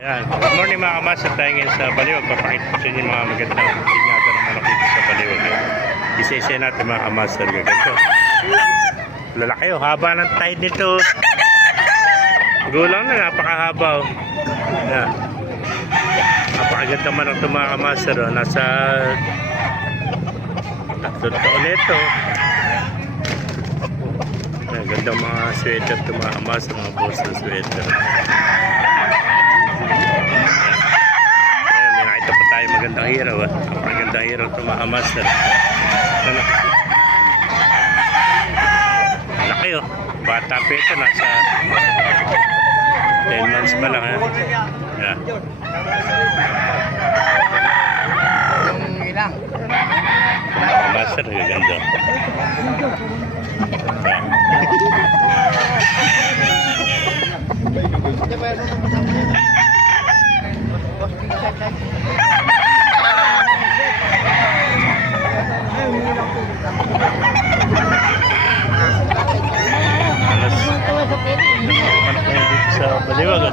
Ayan, good morning mga kamaster, tayo ngayon sa Baliwag. Papakita ko sa inyo mga magandang linyada ng manok dito sa Baliwag. Isa-isa natin mga kamaster. Ganito. Lalaki o, haba ng tide nito. Gulang na, napakahaba o. Ayan. Napakaganda manok ito mga kamaster o. Nasa tatlong taon nito. Ayan, gandang mga sweater ito mga kamaster, mga boss na sweater. Ayan, may nakita pa tayo magandang hiraw. Magandang hiraw ito mga kamaster. Ano? Laki oh. Bata pa ito. Nasa 10 months pa lang. Ayan. Ayan. Mga kamaster, ganda. Sa Baliwag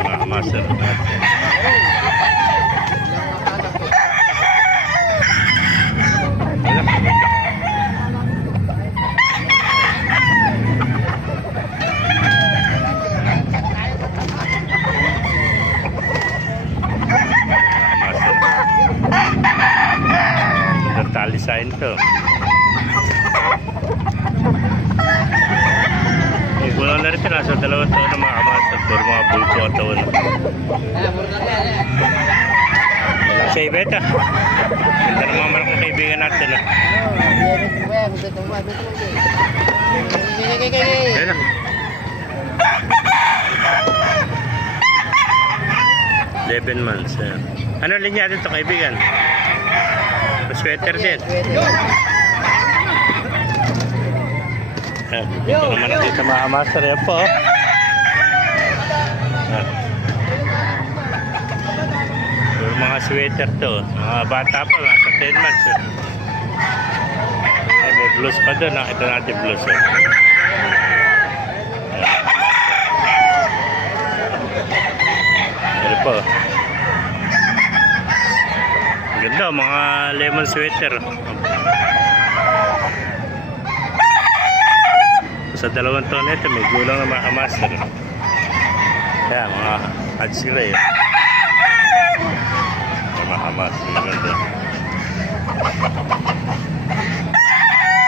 mga master talisain to. Igulang na rin nasa 2 taon na mga kamaster. Puro mga bulto at taon. Sa ibeta. Ganda ng mga manok ng kaibigan natin. Yan na. 11 months. Ano linya dito kaibigan? Sweater din. Dito naman dito mga master. Yan po. Puro mga sweater to. Mga bata pa. Nasa 10 months. Ay, may blues pa doon. Nakita natin blues. Yan po. Ganda, mga lemon sweater. Sa 2 taon nito, may gulang na mga master. Kaya, mga ads sila yun. Mga master, ganda.